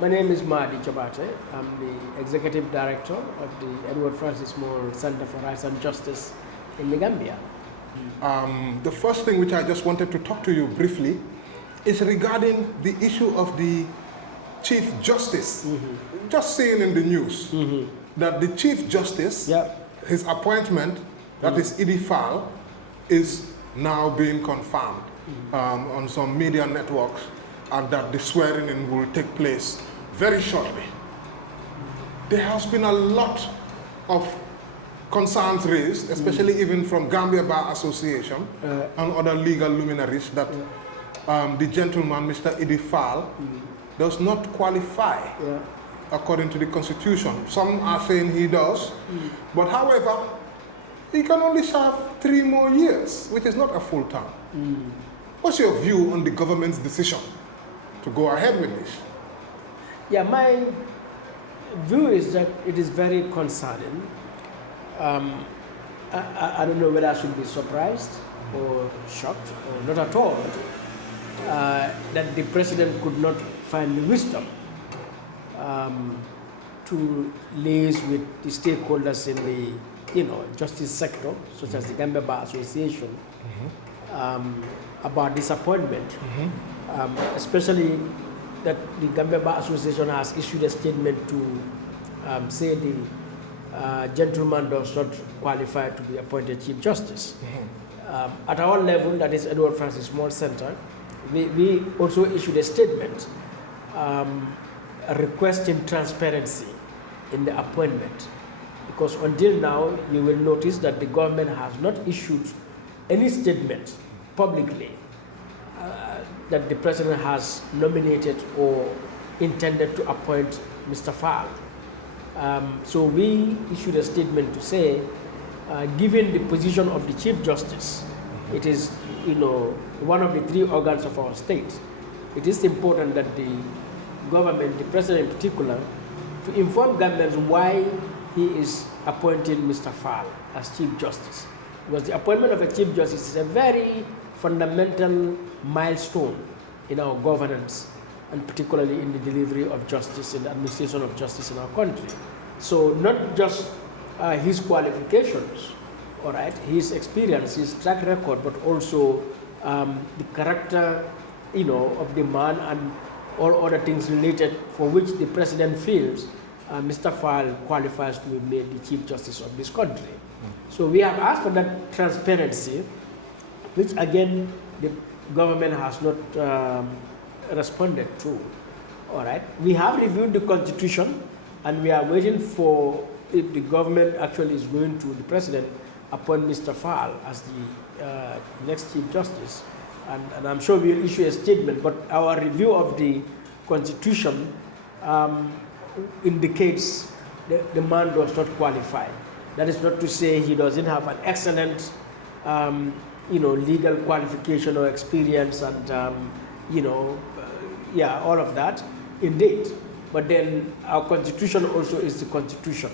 My name is Madi Jobarteh. I'm the Executive Director of the Edward Francis Moore Center for Rights and Justice in the Gambia. The first thing which I just wanted to talk to you briefly is regarding the issue of the Chief Justice. Just seeing in the news that the Chief Justice, his appointment, that is Edi Faal, is now being confirmed on some media networks, and that the swearing-in will take place very shortly. There has been a lot of concerns raised, especially even from Gambia Bar Association and other legal luminaries, that the gentleman, Mr. Edi Faal, does not qualify according to the Constitution. Some are saying he does, but however, he can only serve 3 more years, which is not a full term. What's your view on the government's decision to go ahead with this? Yeah, my view is that it is very concerning. I don't know whether I should be surprised or shocked or not at all that the president could not find the wisdom to liaise with the stakeholders in the justice sector, such as the Gambia Bar Association, about disappointment, especially that the Gambia Bar Association has issued a statement to say the gentleman does not qualify to be appointed Chief Justice. At our level, that is Edward Francis Moore Center, we also issued a statement requesting transparency in the appointment, because until now you will notice that the government has not issued any statement publicly that the president has nominated or intended to appoint Mr. Faal. So we issued a statement to say, given the position of the Chief Justice, it is one of the 3 organs of our state. It is important that the government, the president in particular, to inform Gambians why he is appointing Mr. Faal as Chief Justice. Because the appointment of a Chief Justice is a very fundamental milestone in our governance, and particularly in the delivery of justice and administration of justice in our country. So not just his qualifications, all right, his experience, his track record, but also the character, of the man and all other things related for which the president feels Mr. Faal qualifies to be made the Chief Justice of this country. So we have asked for that transparency, which again the government has not responded to. All right, we have reviewed the Constitution, and we are waiting for if the government actually is going to the president appoint Mr. Faal as the next Chief Justice, and I'm sure we'll issue a statement. But our review of the Constitution indicates that the man does not qualify. That is not to say he doesn't have an excellent legal qualification or experience and all of that, indeed. But then our Constitution also is the Constitution.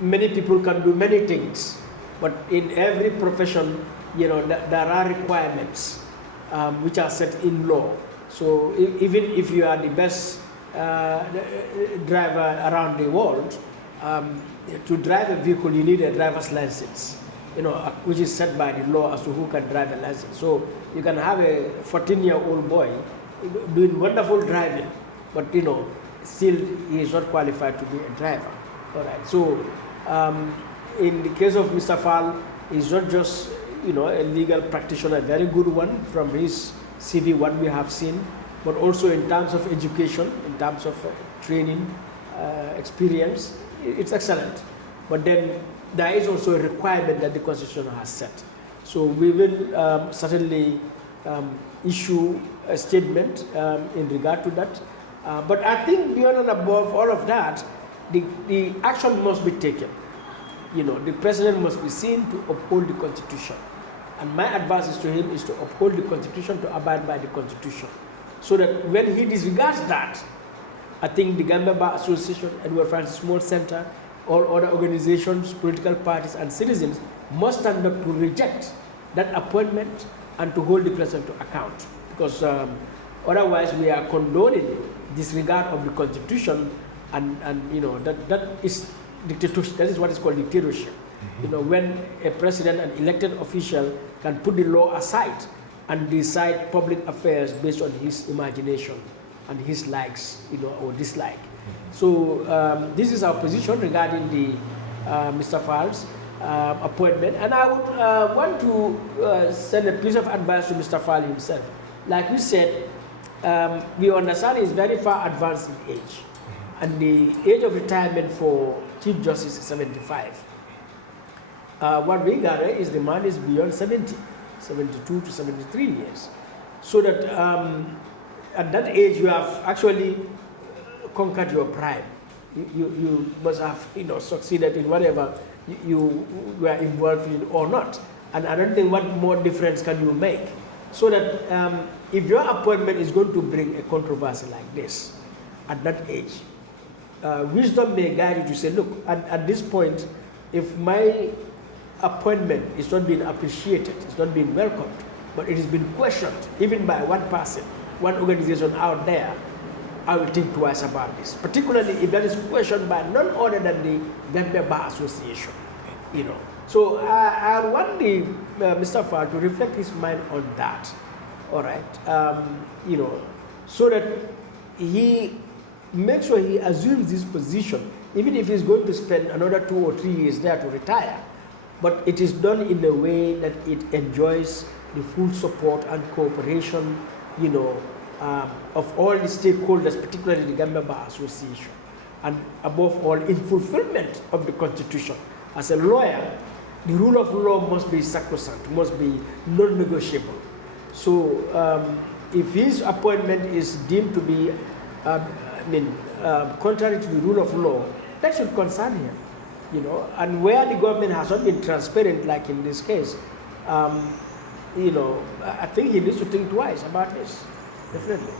Many people can do many things, but in every profession, there are requirements which are set in law. So even if you are the best driver around the world, to drive a vehicle, you need a driver's license, which is set by the law as to who can drive a license. So you can have a 14-year-old boy doing wonderful driving, but still he is not qualified to be a driver. All right. So in the case of Mr. Faal, he's not just a legal practitioner, a very good one from his CV, what we have seen, but also in terms of education, in terms of training, experience, it's excellent. But then there is also a requirement that the Constitution has set. So we will certainly issue a statement in regard to that. But I think beyond and above all of that, the action must be taken. The president must be seen to uphold the Constitution. And my advice to him is to uphold the Constitution, to abide by the Constitution. So that when he disregards that, I think the Gambia Bar Association, Edward Francis Moore Center, all other organizations, political parties, and citizens must stand up to reject that appointment and to hold the president to account. Because Otherwise, we are condoning disregard of the Constitution, and you know, that is dictatorship. That is what is called dictatorship. You know, when a president, an elected official, can put the law aside and decide public affairs based on his imagination and his likes, you know, or dislike. So this is our position regarding the Mr. Faal's appointment, and I would want to send a piece of advice to Mr. Faal himself. Like we said, we understand he's very far advanced in age, and the age of retirement for Chief Justice is 75. What we gather is the man is beyond 70, 72 to 73 years. So that at that age you have actually conquered your prime. You must have, you know, succeeded in whatever you were involved in or not. And I don't think what more difference can you make. So that if your appointment is going to bring a controversy like this at that age, wisdom may guide you to say, look, at this point, if my appointment is not being appreciated, it's not being welcomed, but it has been questioned, even by one person, one organization out there, I will think twice about this, particularly if that is questioned by none other than the Gambia Bar Association, you know. So I want the Mr. Faal to reflect his mind on that, all right, you know, so that he makes sure he assumes this position, even if he's going to spend another 2 or 3 years there to retire, but it is done in a way that it enjoys the full support and cooperation, you know, of all the stakeholders, particularly the Gambia Bar Association, and above all, in fulfillment of the Constitution. As a lawyer, the rule of law must be sacrosanct, must be non-negotiable. So if his appointment is deemed to be contrary to the rule of law, that should concern him, you know. And where the government has not been transparent, like in this case, you know, I think he needs to think twice about this, definitely.